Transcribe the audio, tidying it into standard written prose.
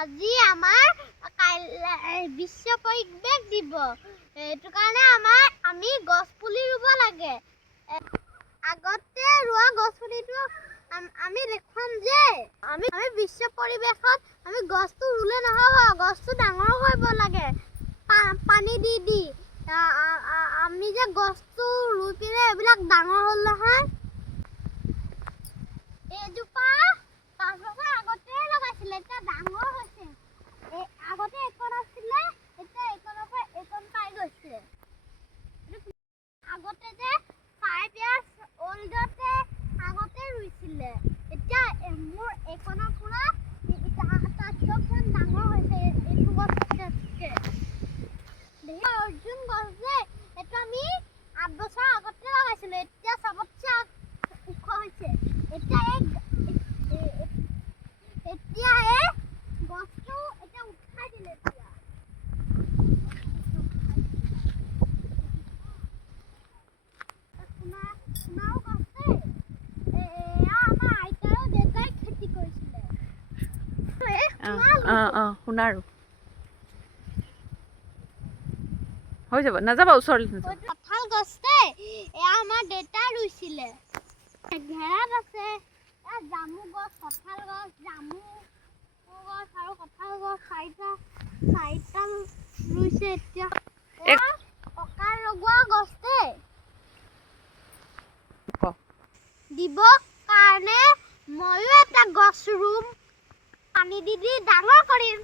আজি আমাৰ বিশ্ব পৰিৱেশ দিৱস। এইটো কাৰণে আমি গছ পুলি ৰুব লাগে। আগতে ৰোৱা গছ পুলিটো আমি দেখুৱাম যে আমি বিশ্ব পৰিৱেশত আমি গছটো ৰুলে নহ'ব, গছটো ডাঙৰ কৰিব লাগে পানী দি। আমি যে গছটো ৰুই পিনে এইবিলাক ডাঙৰ হ'ল নহয়। এইজোপা 5 বছৰ আগতে লগাইছিলে, এতিয়া ডাঙৰ হৈছে। আগতে এইকণ আছিলে, এতিয়া এইকণৰ পৰা এইকণ পাই গৈছে। আগতে যে 5 years oldতে আগতে ৰুইছিলে, এতিয়া মোৰ এইকণৰ পৰা তাতকৈ ডাঙৰ হৈছে। এইটো গছতকে অৰ্জুন গছ যে এইটো আমি 8 বছৰ আগতে লগাইছিলো, এতিয়া চবতছে ওখ হৈছে। এতিয়া এই গছটো এতিয়া উঠাই দিলে। শুনাও গছে আমাৰ আইতা আৰু দেউতাই খেতি কৰিছিলে। শুনাৰো হৈ যাব, নাযাবা ওচৰলৈ। কঁঠাল গছ দেই, এয়া আমাৰ দেউতাই ৰুইছিলে। ঘেৰাত আছে জামু গছ, কঁঠাল গছ, জামু গছ আৰু কঁঠাল গছ চাৰিটা ৰুইছে। এতিয়া পকাৰ লগোৱা গছ দেই, দিব কাৰণে ময়ো এটা গছ ৰুম, পানী দি ডাঙৰ কৰিম।